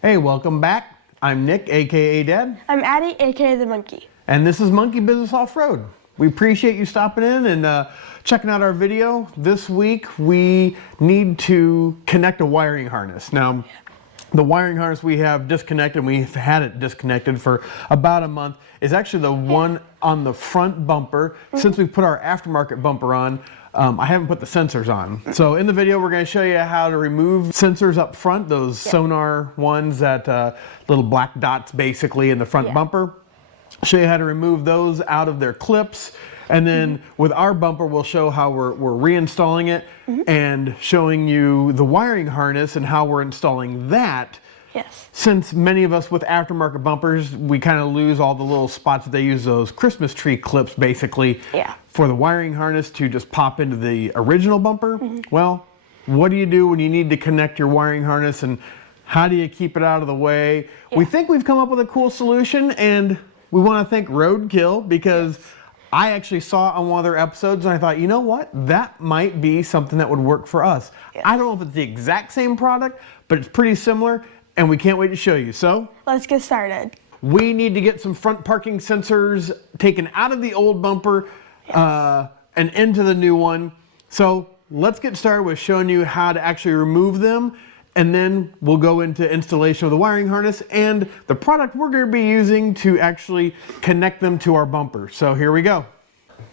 Hey, welcome back. I'm Nick, aka Dad. I'm Addie, aka the Monkey. And this is Monkey Business Off-Road. We appreciate you stopping in and checking out our video. This week we need to connect a wiring harness. Now, the wiring harness we have disconnected, we've had it disconnected for about a month, is actually the one on the front bumper. Since we put our aftermarket bumper on, I haven't put the sensors on. So in the video, we're going to show you how to remove sensors up front, those sonar ones, that little black dots basically in the front bumper. Show you how to remove those out of their clips. And then with our bumper, we'll show how we're reinstalling it and showing you the wiring harness and how we're installing that. Yes. Since many of us with aftermarket bumpers, we kind of lose all the little spots that they use, those Christmas tree clips basically, for the wiring harness to just pop into the original bumper. Well, what do you do when you need to connect your wiring harness, and how do you keep it out of the way? We think we've come up with a cool solution, and we want to thank Roadkill, because I actually saw it on one of their episodes and I thought, you know what? That might be something that would work for us. I don't know if it's the exact same product, but it's pretty similar, and we can't wait to show you. So let's get started. We need to get some front parking sensors taken out of the old bumper and into the new one. So let's get started with showing you how to actually remove them, and then we'll go into installation of the wiring harness and the product we're going to be using to actually connect them to our bumper. So here we go.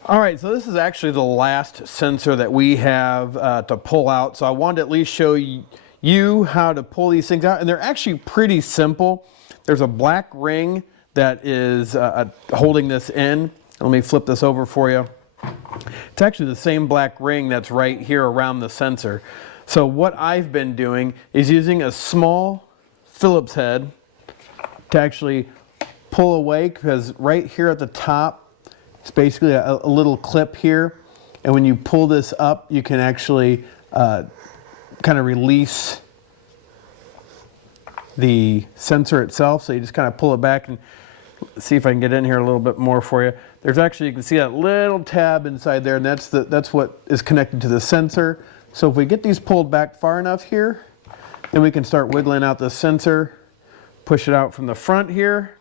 All right, so this is actually the last sensor that we have to pull out. So I wanted to at least show you how to pull these things out, and they're actually pretty simple. There's a black ring that is holding this in. Let me flip this over for you. It's actually the same black ring that's right here around the sensor. So what I've been doing is using a small Phillips head to actually pull away, because right here at the top, it's basically a little clip here. And when you pull this up, you can actually kind of release the sensor itself. So you just kind of pull it back, and see if I can get in here a little bit more for you. There's actually, you can see that little tab inside there, and that's what is connected to the sensor. So if we get these pulled back far enough here, then we can start wiggling out the sensor, push it out from the front here,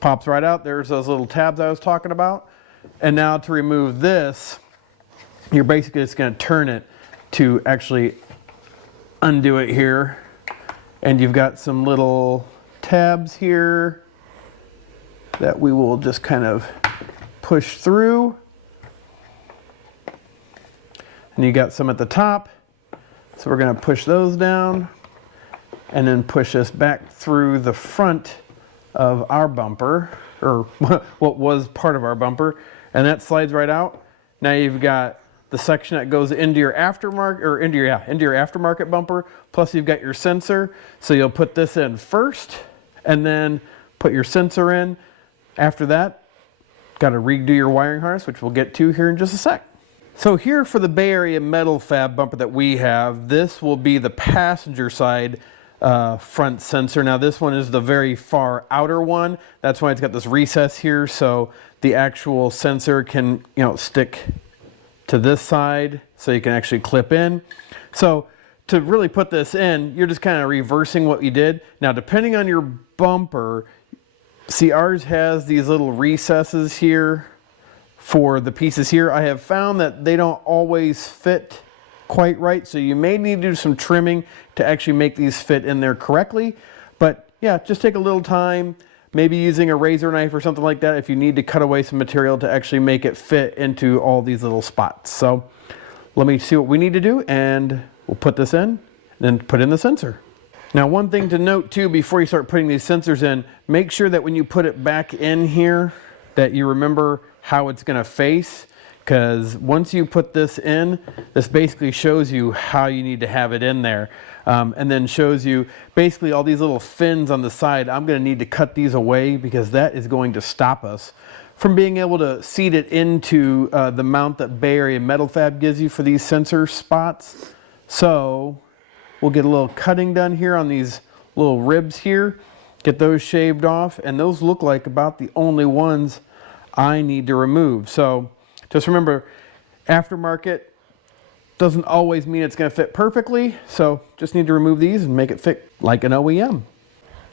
pops right out. There's those little tabs I was talking about. And now to remove this, you're basically just going to turn it to actually undo it here. And you've got some little tabs here that we will just kind of push through. And you got some at the top, so we're going to push those down and then push this back through the front of our bumper, or what was part of our bumper, and that slides right out. Now you've got the section that goes into your aftermarket, or into your aftermarket bumper, plus you've got your sensor. So you'll put this in first and then put your sensor in. After that, got to redo your wiring harness, which we'll get to here in just a sec. So here for the Bay Area metal fab bumper that we have, this will be the passenger side front sensor. Now this one is the very far outer one. That's why it's got this recess here, so the actual sensor can, stick to this side, so you can actually clip in. So to really put this in, you're just kind of reversing what you did. Now depending on your bumper, see, ours has these little recesses here for the pieces here. I have found that they don't always fit quite right, so you may need to do some trimming to actually make these fit in there correctly. But yeah, just take a little time, maybe using a razor knife or something like that if you need to cut away some material to actually make it fit into all these little spots. So let me see what we need to do, and we'll put this in and then put in the sensor. Now, one thing to note too, before you start putting these sensors in, make sure that when you put it back in here that you remember how it's going to face, because once you put this in, this basically shows you how you need to have it in there, and then shows you basically all these little fins on the side. I'm going to need to cut these away, because that is going to stop us from being able to seat it into the mount that Bay Area Metal Fab gives you for these sensor spots. So we'll get a little cutting done here on these little ribs here, get those shaved off, and those look like about the only ones I need to remove. So just remember, aftermarket, doesn't always mean it's going to fit perfectly, so just need to remove these and make it fit like an OEM.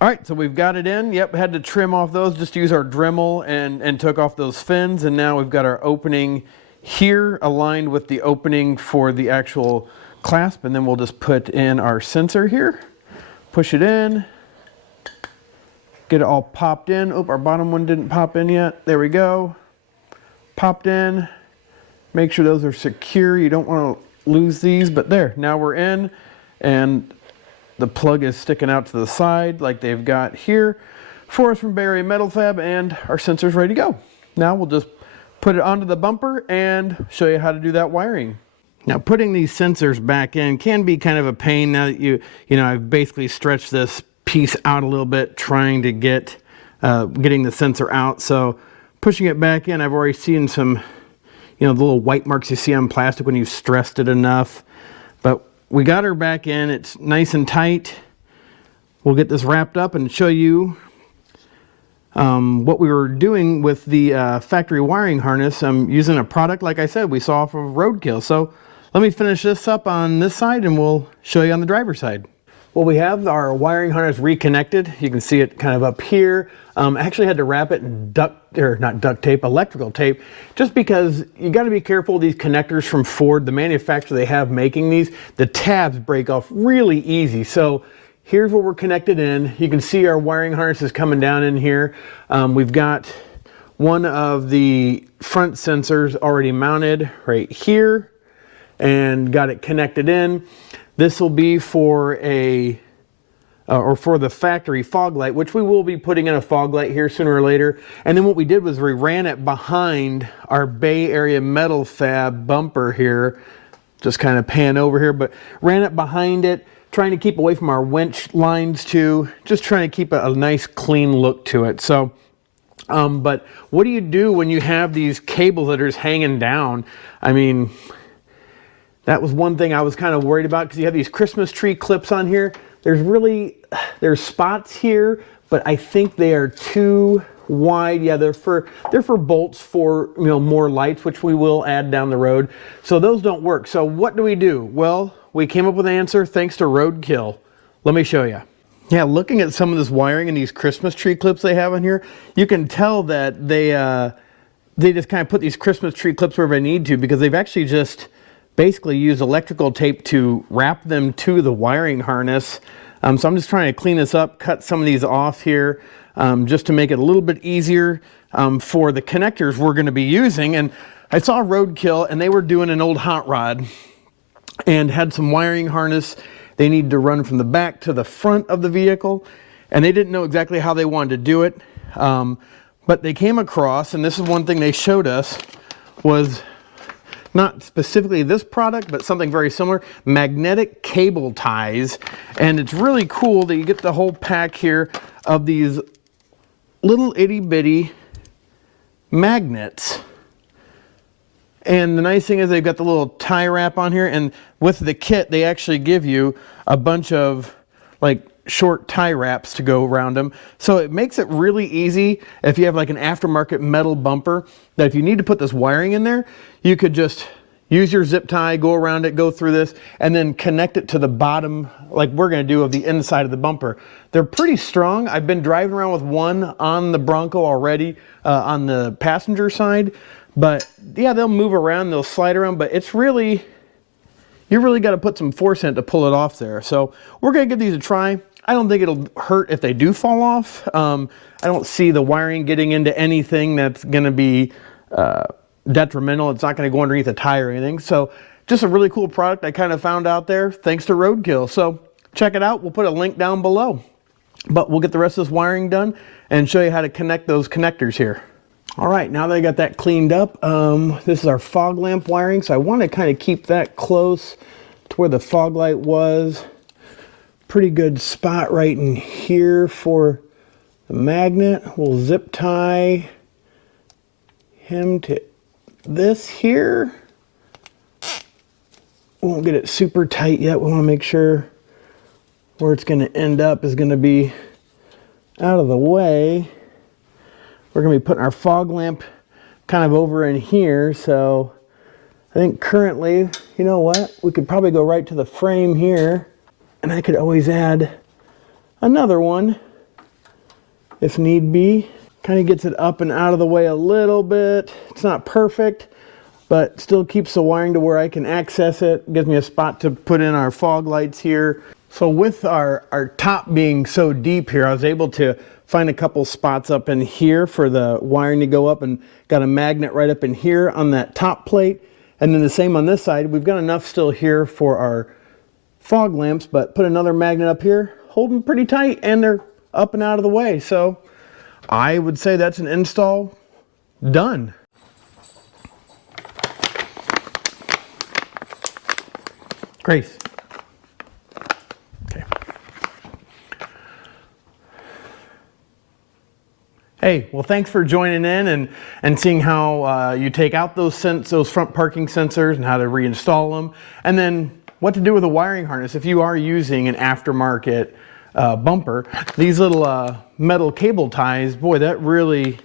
All right, so we've got it in. Yep, had to trim off those, just use our Dremel and took off those fins, and now we've got our opening here aligned with the opening for the actual clasp, and then we'll just put in our sensor here, push it in, get it all popped in. Oh, our bottom one didn't pop in yet. There we go. Popped in. Make sure those are secure. You don't want to lose these, but there, now we're in, and the plug is sticking out to the side like they've got here for us from Bay Area Metal Fab, and our sensor's ready to go. Now we'll just put it onto the bumper and show you how to do that wiring. Now, putting these sensors back in can be kind of a pain now that you know, I've basically stretched this piece out a little bit trying to get getting the sensor out. So pushing it back in, I've already seen some, you know, the little white marks you see on plastic when you've stressed it enough. But we got her back in. It's nice and tight. We'll get this wrapped up and show you what we were doing with the factory wiring harness. I'm using a product, like I said, we saw off of Roadkill. So let me finish this up on this side and we'll show you on the driver's side. Well, we have our wiring harness reconnected. You can see it kind of up here. I actually had to wrap it in electrical tape, just because you got to be careful with these connectors from Ford, the manufacturer they have making these. The tabs break off really easy. So here's where we're connected in. You can see our wiring harness is coming down in here. We've got one of the front sensors already mounted right here and got it connected in. This will be for for the factory fog light, which we will be putting in a fog light here sooner or later. And then what we did was we ran it behind our Bay Area Metal Fab bumper here. Just kind of pan over here, but ran it behind it, trying to keep away from our winch lines too, just trying to keep a nice clean look to it. So, but what do you do when you have these cables that are just hanging down? I mean, that was one thing I was kind of worried about, because you have these Christmas tree clips on here. There's spots here, but I think they are too wide. Yeah, they're for bolts for, you know, more lights, which we will add down the road. So those don't work. So what do? Well, we came up with an answer thanks to Roadkill. Let me show you. Yeah, looking at some of this wiring and these Christmas tree clips they have on here, you can tell that they just kind of put these Christmas tree clips wherever they need to, because they've actually just basically used electrical tape to wrap them to the wiring harness. So I'm just trying to clean this up, cut some of these off here, just to make it a little bit easier for the connectors we're going to be using. And I saw Roadkill, and they were doing an old hot rod and had some wiring harness they needed to run from the back to the front of the vehicle, and they didn't know exactly how they wanted to do it. But they came across, and this is one thing they showed us, was not specifically this product, but something very similar, magnetic cable ties. And it's really cool that you get the whole pack here of these little itty bitty magnets. And the nice thing is they've got the little tie wrap on here, and with the kit they actually give you a bunch of like short tie wraps to go around them. So it makes it really easy if you have like an aftermarket metal bumper, that if you need to put this wiring in there, you could just use your zip tie, go around it, go through this, and then connect it to the bottom, like we're going to do, of the inside of the bumper. They're pretty strong. I've been driving around with one on the Bronco already on the passenger side, but yeah, they'll move around, they'll slide around, but it's really, you really got to put some force in it to pull it off there. So we're going to give these a try. I don't think it'll hurt if they do fall off. I don't see the wiring getting into anything that's going to be detrimental. It's not going to go underneath a tire or anything. So just a really cool product I kind of found out there thanks to Roadkill. So check it out. We'll put a link down below. But we'll get the rest of this wiring done and show you how to connect those connectors here. All right, now that I got that cleaned up, this is our fog lamp wiring. So I want to kind of keep that close to where the fog light was. Pretty good spot right in here for the magnet. We'll zip tie him to this here. Won't get it super tight yet. We want to make sure where it's going to end up is going to be out of the way. We're going to be putting our fog lamp kind of over in here, so think currently, you know what? We could probably go right to the frame here, and I could always add another one if need be. Kind of gets it up and out of the way a little bit. It's not perfect, but still keeps the wiring to where I can access it. Gives me a spot to put in our fog lights here. So with our top being so deep here, I was able to find a couple spots up in here for the wiring to go up, and got a magnet right up in here on that top plate. And then the same on this side. We've got enough still here for our fog lamps, but put another magnet up here, hold them pretty tight, and they're up and out of the way. So I would say that's an install done. Grace. Okay. Hey, well, thanks for joining in and seeing how you take out those front parking sensors and how to reinstall them, and then what to do with a wiring harness if you are using an aftermarket bumper. These little metal cable ties, boy, that really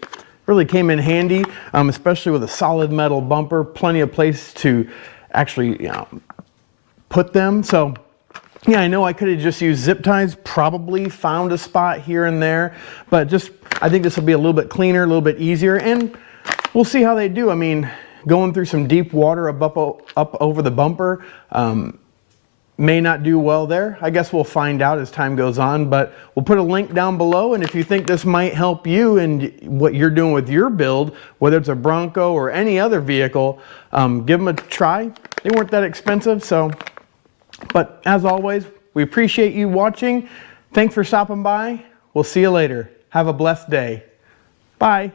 came in handy, especially with a solid metal bumper. Plenty of place to actually put them. So yeah, I know I could have just used zip ties, probably found a spot here and there, but I think this will be a little bit cleaner, a little bit easier, and we'll see how they do. I mean, going through some deep water up over the bumper, may not do well there. I guess we'll find out as time goes on, but we'll put a link down below, and if you think this might help you in what you're doing with your build, whether it's a Bronco or any other vehicle, give them a try. They weren't that expensive, but as always, we appreciate you watching. Thanks for stopping by. We'll see you later. Have a blessed day. Bye.